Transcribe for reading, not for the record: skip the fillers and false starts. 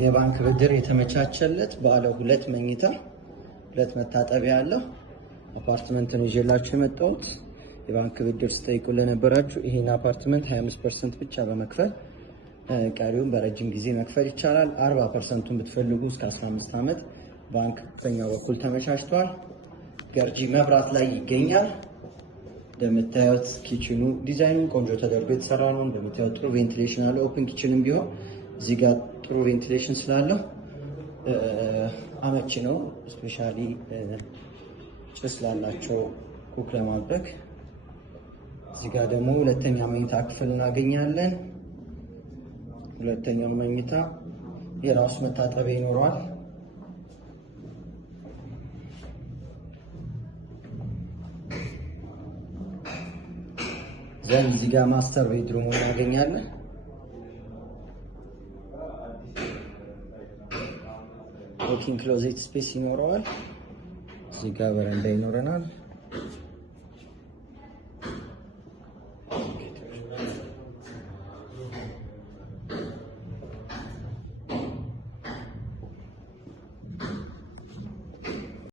የባንክ ብድር የተመቻቸለት ባለ 2 መኝታ 2 መታጠቢያ ያለው አፓርትመንት ነው ይዤላችሁ የመጣሁት። የባንክ ብድር ስጠይቁ ለነበራችሁ ይሄን አፓርትመንት 25% ብቻ በመክፈል ቀሪውን በረጅም ጊዜ መክፈል ይቻላል። 40%ን ብትፈልጉ እስከ 15 ዓመት ባንክ በኛ በኩል ተመቻችቷል። ገርጂ መብራት ላይ ይገኛል። እንደምታዩት ኪችኑ ዲዛይኑ ቆንጆ ተደርጎ የተሰራ ነው። እንደምታዩት ጥሩ ቬንቲሌሽን አለ። ኦፕን ኪችንም ቢሆን እዚህ ጋር ጥሩ ቬንቲሌሽን ስላለው አመቺ ነው። ስፔሻሊ ጭስ ላላቸው ኩክ ለማድረግ። እዚህ ጋር ደግሞ ሁለተኛ መኝታ ክፍል እናገኛለን። ሁለተኛው መኝታ የራሱ መታጠቢያ ይኖረዋል። እዚህ ጋር ማስተር ቤድሩም እናገኛለን። ዎኪንግ ክሎዜት ስፔስ ይኖረዋል። እዚህ ጋር በረንዳ ይኖረናል።